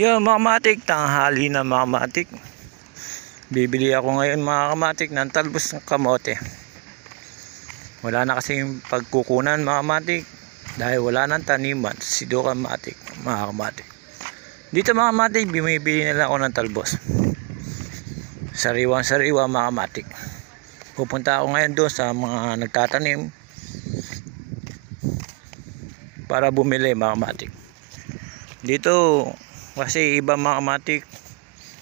Yo mga kamatik, tanghali na mga kamatik. Bibili ako ngayon mga kamatik ng talbos ng kamote. Wala na kasi yung pagkukunan mga kamatik dahil wala nang taniman si do kamatik mga kamatik. Dito mga kamatik, bumibili na lang ako ng talbos. Sariwang sariwa mga kamatik. Pupunta ako ngayon doon sa mga nagtatanim para bumili mga kamatik. Dito kasi iba mga kamatik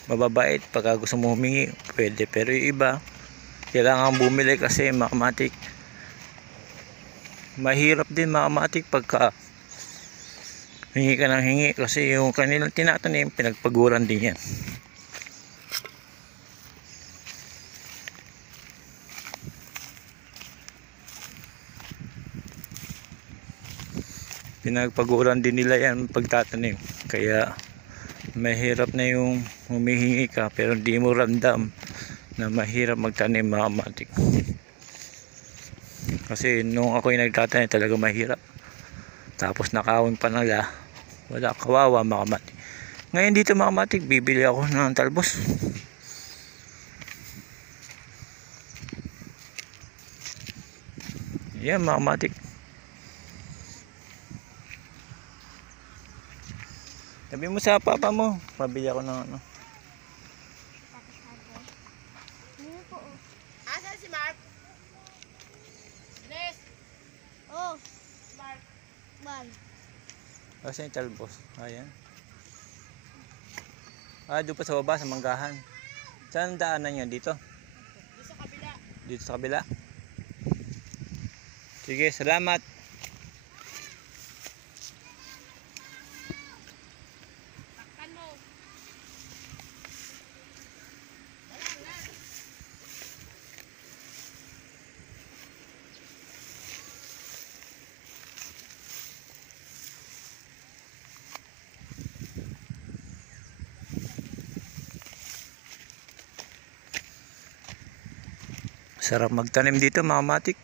mababait, pagka gusto mo humingi pwede, pero yung iba kailangan bumili kasi mga kamatik mahirap din mga kamatik pagka hingi ka ng hingi kasi yung kanilang tinatanim pinagpaguran din yan. Pinagpaguran din nila yan pagtatanim, kaya mahirap na yung humihingi ka pero hindi mo ramdam na mahirap magtanim mga kamatik. Kasi nung ako'y nagtatanim talaga mahirap, tapos nakawin pa nila, wala, kawawa mga kamatik. Ngayon dito mga kamatik, bibili ako ng talbos. Yan mga kamatik. Sabi mo sa papa mo, pabili ako ng ano. Asan si Mark? Ines! Oh! Mark! Bye! Kasi yung talbos. Ayan. Doon pa sa baba, sa manggahan. Saan daanan nyo? Dito? Dito sa kabila. Dito sa kabila. Sige, salamat. Takpan mo. Sarap magtanim dito mga kamatik.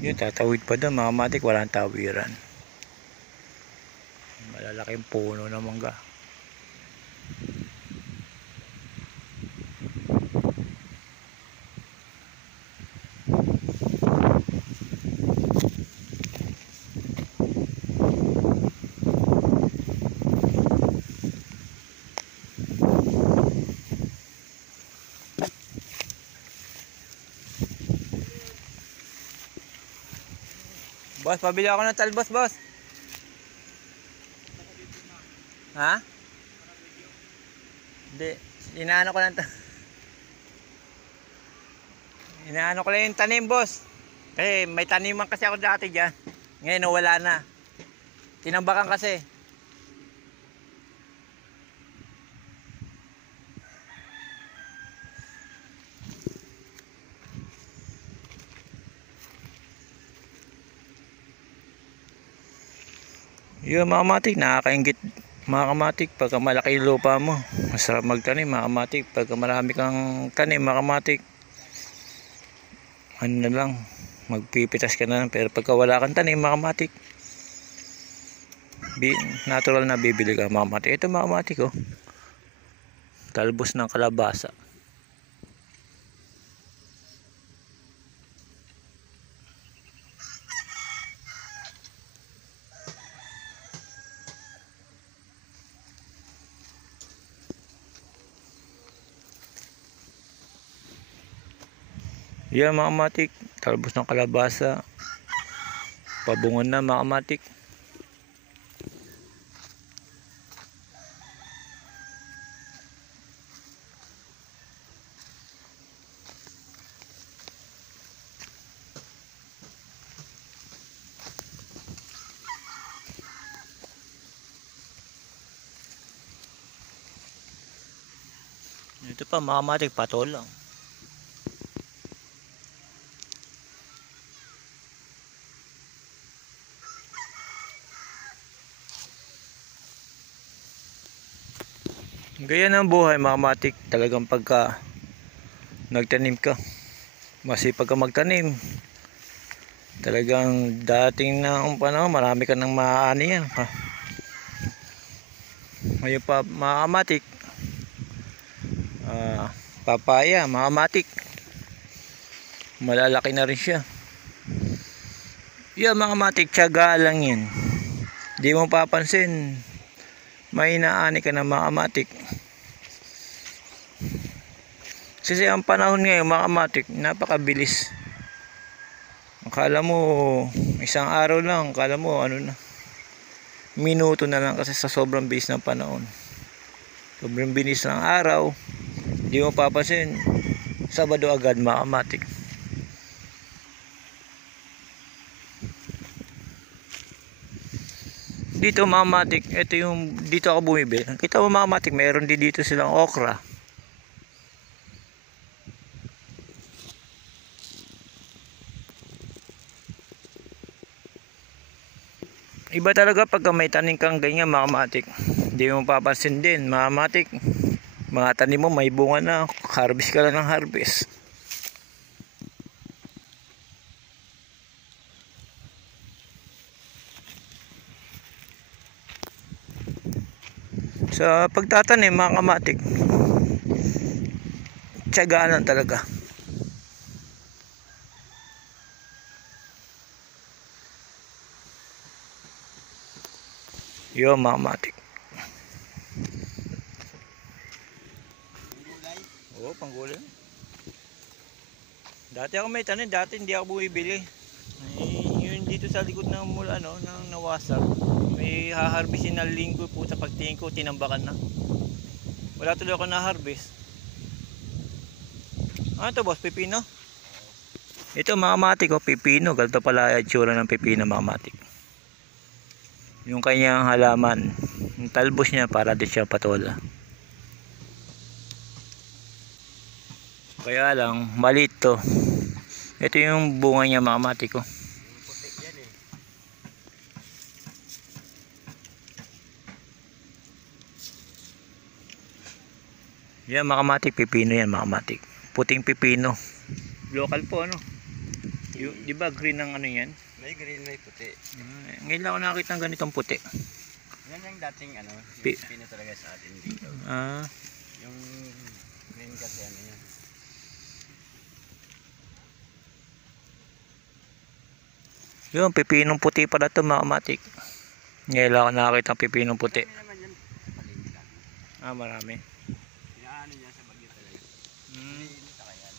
Yun, tatawid pa doon mga kamatik, walang tawiran. Malalaking puno ng mangga. Boss, pabili ako ng talbos, boss. Ha? Hindi, inaano ko lang inaano ko lang yung tanim, boss. Kasi may taniman kasi ako dati dyan. Ngayon wala na. Tinambakan kasi. Yung mga kamatik, nakakaingit mga kamatik pagka malaki yung lupa mo. Masarap magtanim mga kamatik pagka marami kang tanim mga kamatik. Ano na lang, magpipitas ka na lang. Pero pagka wala kang tanim mga kamatik, natural na bibili ka mga kamatik. Ito mga kamatik, oh, talbos ng kalabasa. Yan mga kamatik, talbos ng kalabasa. Pabungon na mga kamatik. Ito pa mga kamatik, patol lang. Ganyan ang buhay mga kamatik. Talagang pagka nagtanim ka, masipag ka magtanim, talagang dating na panahon marami ka nang maaani yan ha. Ngayon pa mga kamatik, papaya mga kamatik, malalaki na rin siya. Yan mga kamatik, tiyaga lang yan. Di mo papansin, may inaani ka na mga kamatik. Kasi ang panahon ngayon mga kamatik, napakabilis. Akala mo isang araw lang, akala mo ano na, minuto na lang kasi sa sobrang bilis ng panahon. Sobrang bilis ng araw, di mo papansin, Sabado agad mga kamatik. Dito mga kamatik, ito yung dito ako bumibili. Kita mo mga kamatik, mayroon din dito silang okra. Iba talaga pag may tanim kang ganyan mga kamatik. Hindi mo papansin din mga kamatik. Mga tanim mo may bunga na, harvest ka lang ng harvest. Sa pagtatanim mga kamatik, tiyagaan lang talaga. Yo mga kamatik. Oo, panggulay. Dati ako may tanim, dati hindi ako bumibili. Yun dito sa likod ng mula ng nawasak. May haharvestin na linggo po, sa pagtingin ko tinambakan na. Wala tuloy ako na harvest. Ano to boss, pipino? Ito mga kamatik, pipino. Ganito pala yung itsura ng pipino mga kamatik. Yung kanyang halaman, yung talbos niya para din siya patola. Kaya lang maliit to. Ito yung bunga niya mga kamatik ko. Yan mga kamatik, pipino yan mga kamatik. Puting pipino. Local po ano. Di ba green ang ano yan? May green, may puti. Ngayon lang ako nakakita ng ganitong puti. Yan yung dating pipino talaga sa atin dito. Yung green kasi ano yan. Yung pipinong puti pala ito mga kamatik. Ngayon lang ako nakakita ng pipinong puti. Ano naman yan? Paling lang. Marami. Pinaano niya sa bagyo talaga. Sa kayan.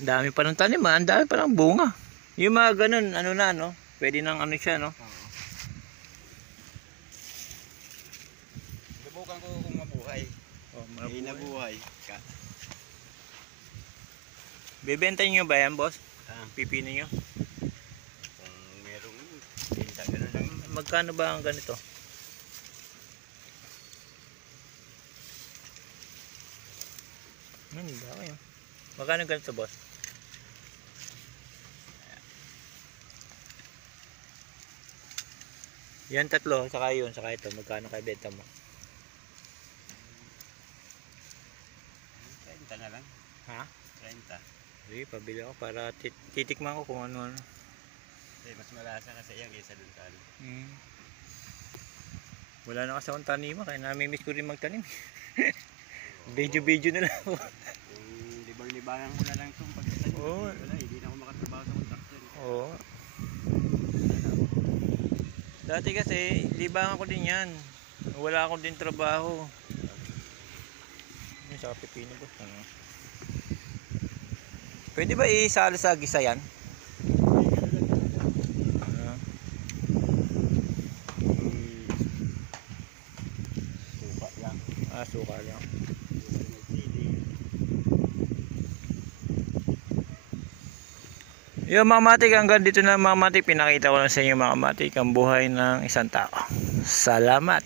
Dami pa ng tanim, ang dami pa ng bunga. Yung mga ganun, ano na no? Pwede nang ano siya no? Oo. Subukan ko kung mabuhay. May nabuhay ka. Bebenta niyo ba yan, boss? Ah, Pipino niyo? kung merong pinta, gano'n lang. Magkano ba ang ganito? Dami yun. Magkano ganito, boss? Yan tatlo, saka yun, saka ito. Magkano kay benta mo? 30 na lang. Ha? 30. Sige, pabili ako para titikman ko kung ano-ano. Mas malasa kasi yan kaysa dun sa ano. Wala na kasi akong tanima, kaya namimiss ko rin magtanim. Video-video na lang ako. Yung libang-libangan ko na lang itong pagkatanim. Oo. Wala, hindi na ako makatrabaho sa contraction. Oo. Dati kasi, libangan ko din yan. Wala akong din trabaho. Yung sa pipino ko. Pwede ba isali sa gisa yan? Suka lang. Suka lang. Yung mga kamatik, hanggang dito na mga kamatik, pinakita ko lang sa inyo mga kamatik ang buhay ng isang tao. Salamat!